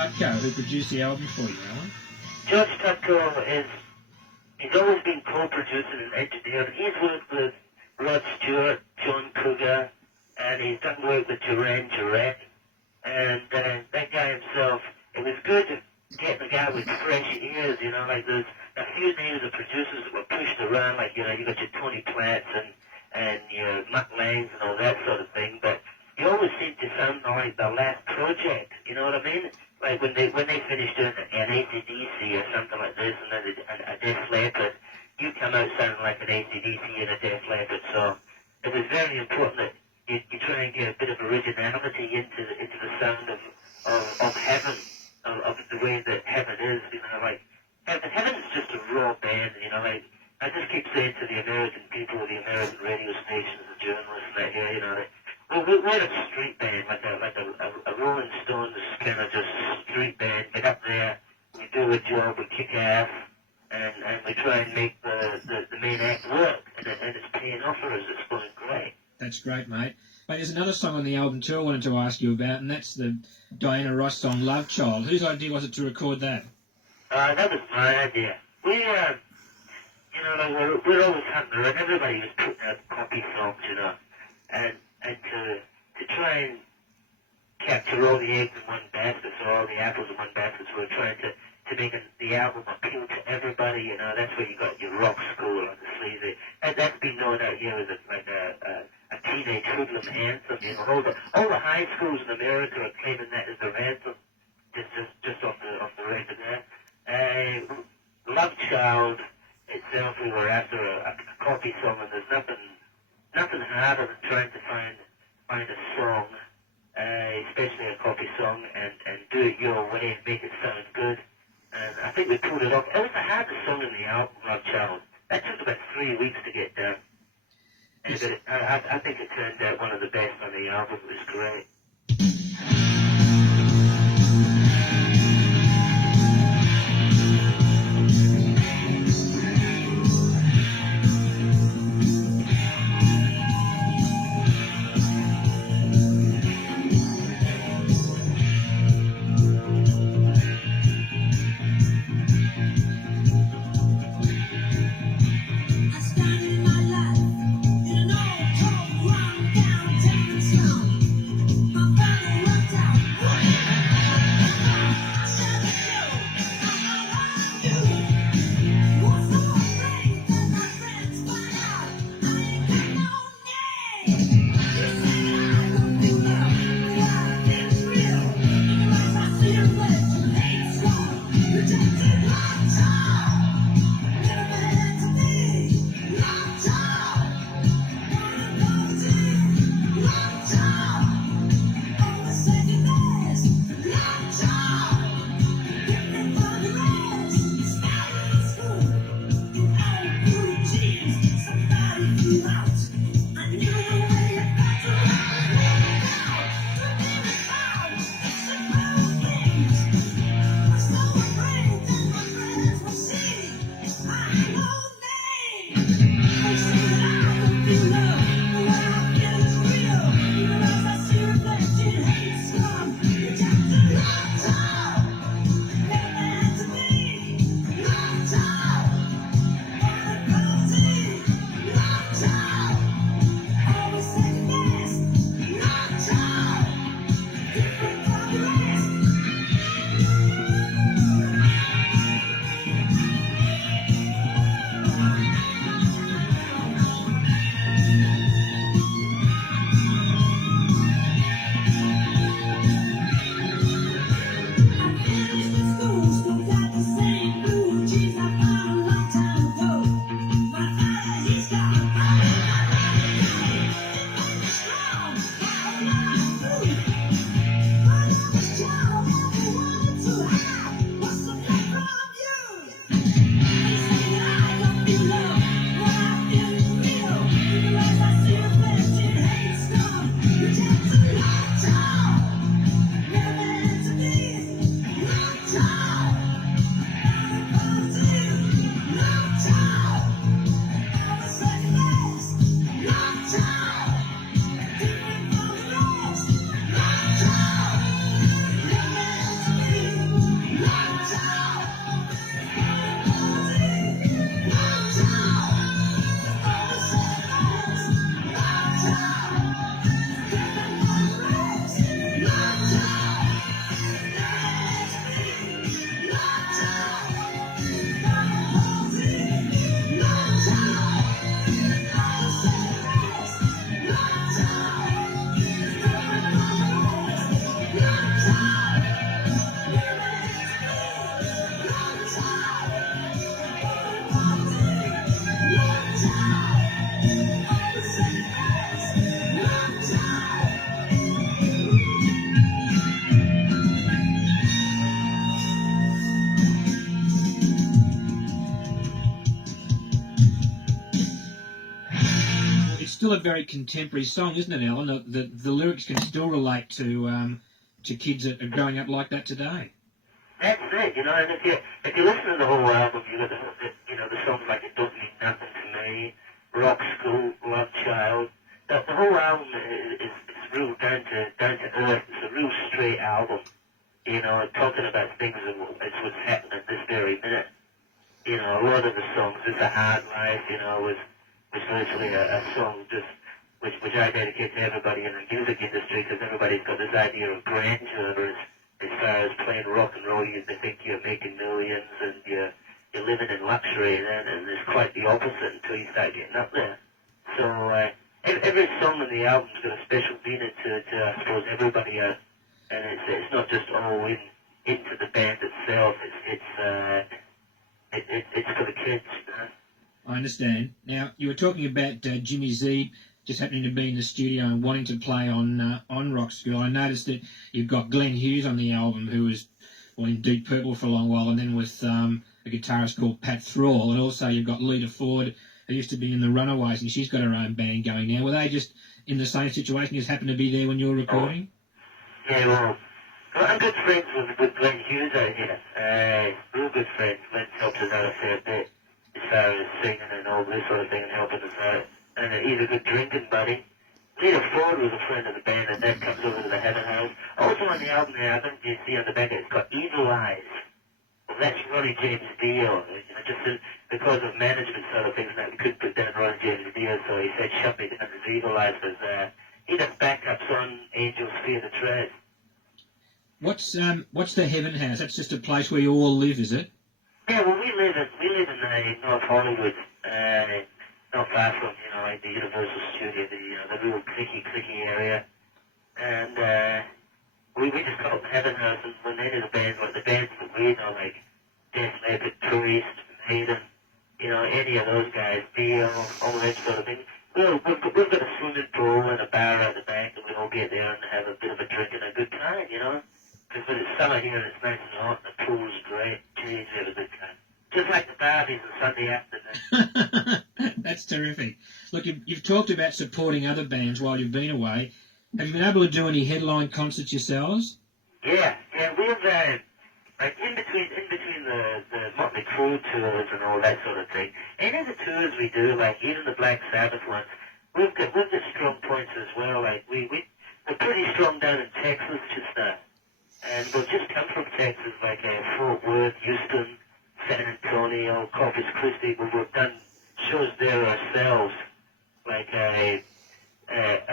Tutko, who produced the album for you, Allan? George Tutko he's always been co-producing and engineering. He's worked with Rod Stewart, John Cougar, and he's done work with Duran Duran. And that guy himself, it was good getting a guy with fresh ears, you know, like there's a few names of producers that were pushed around, like, you know, you got your Tony Platts and your Mutt Langs and all that sort of thing, but you always seem to sound like the last project, you know what I mean? Like when they finished doing an AC/DC or something like this, and then a Def Leppard, you come out sounding like an AC/DC and a Def Leppard. So it was very important that you try and get a bit of originality into the sound of heaven, of the way that heaven is. You know, like heaven's just a raw band. You know, like I just keep saying to the American people, the American radio stations, the journalists, that here, you know, that we're a street band, like a Rolling Stones kind of just street band. Get up there, we do a job, we kick ass, and we try and make the main act work, and it's paying off for us. It's going great. That's great, mate. But there's another song on the album too I wanted to ask you about, and that's the Diana Ross song, Love Child. Whose idea was it to record that? That was my idea. We, you know, like we're always hunting around. Everybody was putting out copy songs, you know, and to try and capture all the eggs in one basket, or all the apples in one basket, so we're trying to make the album appeal to everybody, you know. That's where you got your rock school on the sleeve. And that's been known out here as a teenage hoodlum anthem, you know. All the high schools in America are claiming that as their anthem, just off the record there. Love Child itself, we were after a copy song, and there's nothing harder than trying to find a song, especially a copy song, and do it your way and make it sound good. And I think we pulled it off. It was the hardest song in the album, Love Child. That took about 3 weeks to get done. And I think it turned out one of the best on the album. It was great. My life in an old cold, run down town slum. still a very contemporary song, isn't it, Alan? The lyrics can still relate to kids that are growing up like that today. That's it, you know, and if you listen to the whole album, you got the songs like It Don't Mean Nothing to Me, Rock School, Love Child. The whole album is real down to earth. It's a real straight album, you know, talking about things that's what's happening this very minute. You know, a lot of the songs, It's a Hard Life, you know, was literally a song just which I dedicate to everybody in the music industry, because everybody's got this idea of grandeur as far as playing rock and roll. You think you're making millions and you're living in luxury, and it's quite the opposite until you start getting up there. So every song on the album's got a special meaning to I suppose everybody, and it's not just into the band itself. It's for the kids. You know? I understand. Now, you were talking about Jimmy Z just happening to be in the studio and wanting to play on Rock School. I noticed that you've got Glenn Hughes on the album, who was in Deep Purple for a long while, and then with a guitarist called Pat Thrall, and also you've got Lita Ford, who used to be in the Runaways, and she's got her own band going now. Were they just in the same situation, just happened to be there when you were recording? Yeah, well, I'm good friends with Glenn Hughes out here. Real good friends. Glenn helps us out a fair bit as far as singing and all this sort of thing and helping us out. And he's a good drinking buddy. Lita Ford was a friend of the band, and that comes over to the Heaven House. Also on the album there, I think you see on the back, it's got Evil Eyes. Well, that's Ronnie James Dio. You know, just because of management sort of things, that we couldn't put down Ronnie James Dio, so he said, shut me down as Evil Eyes, because he does backups on Angels Fear the Tread. What's the Heaven House? That's just a place where you all live, is it? Yeah, well, we live in North Hollywood, not far from, you know, like the Universal Studio, the real clicky area. And we just call it the Heaven House, and when any of the bands, like the bands that we know, like Death Leopard, Priest, Maiden, you know, any of those guys, Dio, all that sort of thing, we've got a swimming pool and a bar at the back, and we all get there and have a bit of a drink and a good time, you know? Because when it's summer here and it's nice and hot and the pool's great, geez, we have a good time. Just like the Barbies on Sunday afternoon. That's terrific. Look, you've talked about supporting other bands while you've been away. Have you been able to do any headline concerts yourselves? Yeah, we've like in between the Motley Crue tours and all that sort of thing. Any of the tours we do, like even the Black Sabbath ones, we've got strong points as well. Like we're pretty strong down in Texas just now. And we'll just come from Texas, like Fort Worth, Houston, San Antonio, Corpus Christi. We've done shows there ourselves. Like a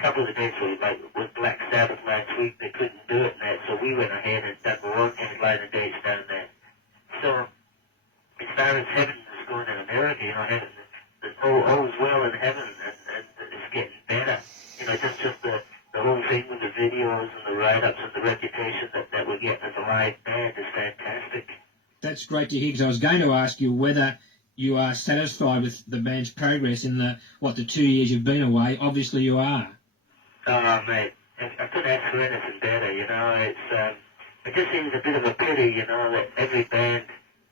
couple of days with Black Sabbath last week, they couldn't do it and that, so we went ahead and done our own headliner dates down there. So as far as heaven is going in America, you know, heaven, all is well in heaven, and it's getting better. You know, just the whole thing with the videos and the write-ups and the reputation that we're getting as a live band is fantastic. That's great to hear, because I was going to ask you whether you are satisfied with the band's progress in the 2 years you've been away. Obviously you are. Oh, mate, I couldn't ask for anything better, you know. It just seems a bit of a pity, you know, that every band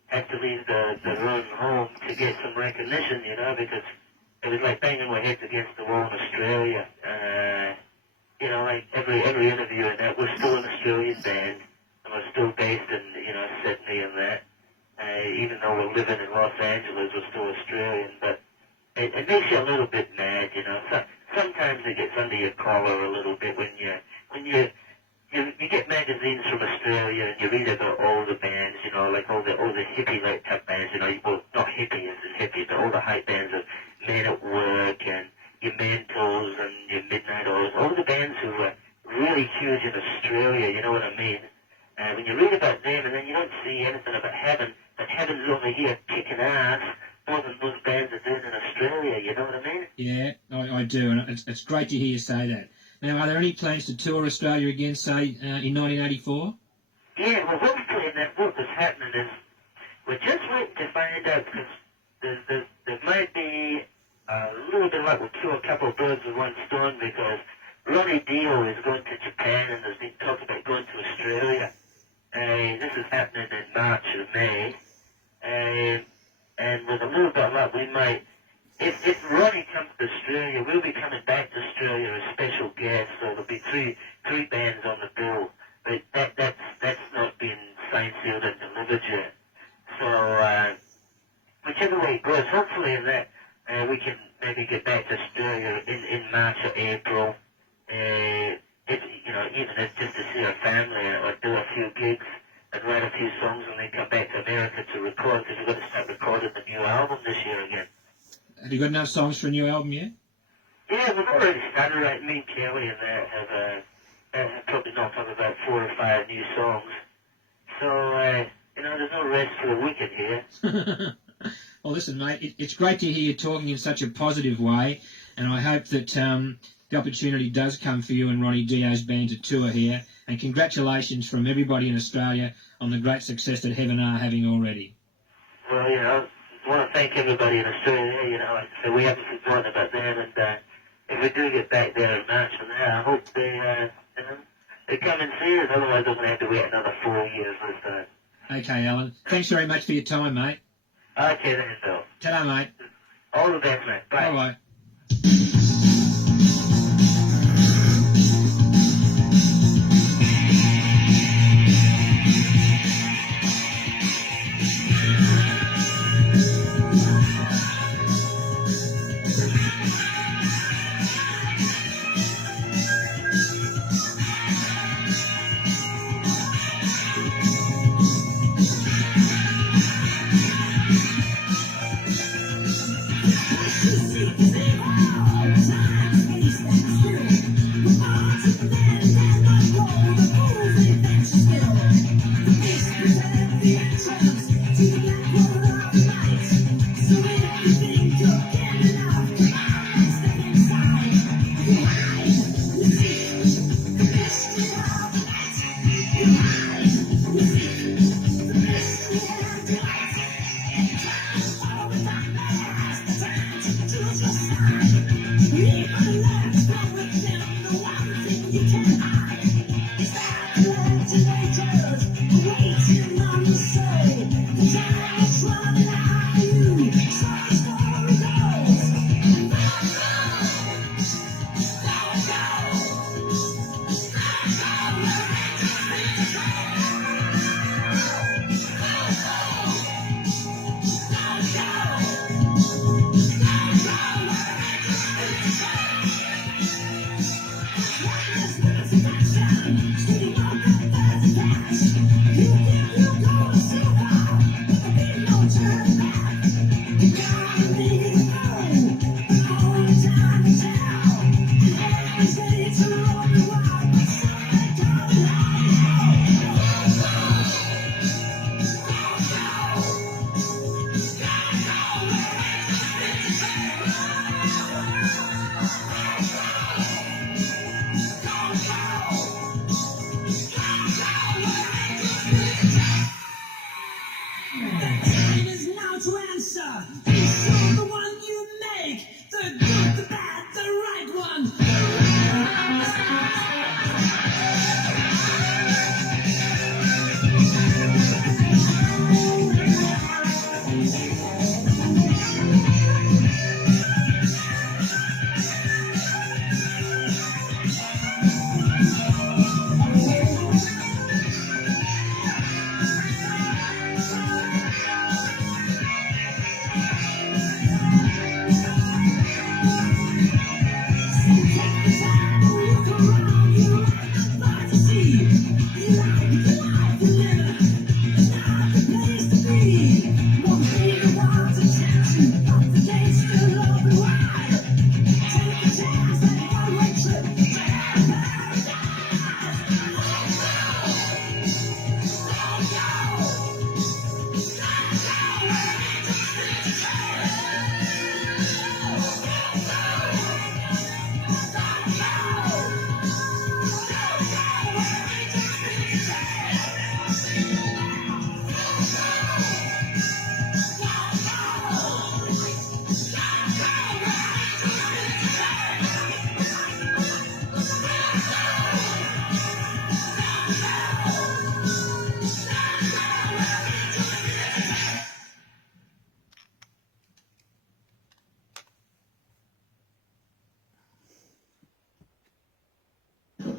has to leave their own home to get some recognition, you know, because it was like banging our heads against the wall in Australia. You know, like every interview and that, we're still an Australian band, and we're still based in, you know, Sydney and that. Even though we're living in Los Angeles, we're still Australian, but it makes you a little bit mad, you know. Sometimes it gets under your collar a little bit when you get magazines from Australia and you read about all the bands, you know, like all the hippie-like type bands, you know, well, not hippie as in hippie, but all the hype bands of Men at Work and your Mentals and your Midnight Oils, all the bands who were really huge in Australia, you know what I mean? When you read about them and then you don't see anything about heaven, but heaven's over here kicking ass more than those bands are doing in Australia, you know what I mean? Yeah, I do, and it's great to hear you say that. Now, are there any plans to tour Australia again, say, in 1984? Yeah, well, hopefully what was happening is we're just waiting to find out, because there might be a little bit like we'll kill a couple of birds with one stone, because Ronnie Dio is going to Japan and there's been talk about going to Australia. This is happening in March or May. And with a little bit of luck, we might, if Ronnie comes to Australia, we'll be coming back salvage it. So whichever way it goes, hopefully in that we can maybe get back to Australia in March or April. If, you know, even if just to see our family or do a few gigs and write a few songs and then come back to America to record, because we've got to start recording the new album this year again. Have you got enough songs for a new album yet? Yeah, we've already started writing. Me and Kelly and that have probably knocked up about 4 or 5 new songs. So, you know, there's no rest for the wicked here. Well, listen, mate, it's great to hear you talking in such a positive way, and I hope that the opportunity does come for you and Ronnie Dio's band to tour here, and congratulations from everybody in Australia on the great success that Heaven are having already. Well, you know, I want to thank everybody in Australia, you know, like I said, we haven't forgotten about them, and if we do get back there in March from there, I hope they, you know, they come and see us, otherwise I'm going to have to wait another 4 years this time. Okay, Allan. Thanks very much for your time, mate. Okay, then, Bill. Ta-da, mate. All the best, mate. Bye. Bye-bye.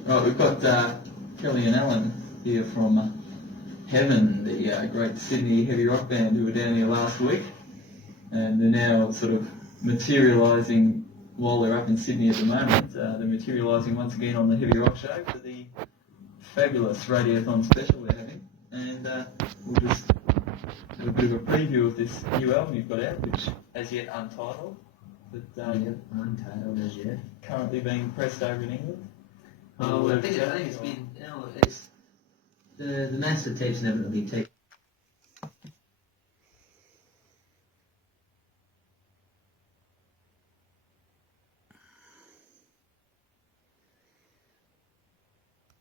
Right, we've got Kelly and Allan here from Heaven, the great Sydney heavy rock band who were down here last week, and they're now sort of materialising while they're up in Sydney at the moment. They're materialising once again on the Heavy Rock Show for the fabulous Radiothon special they're having, and we'll just do a bit of a preview of this new album you've got out, which as yet untitled, but Untitled as yet. currently being pressed over in England. Oh, well, I think it's been, it's the master tape's never going to be taken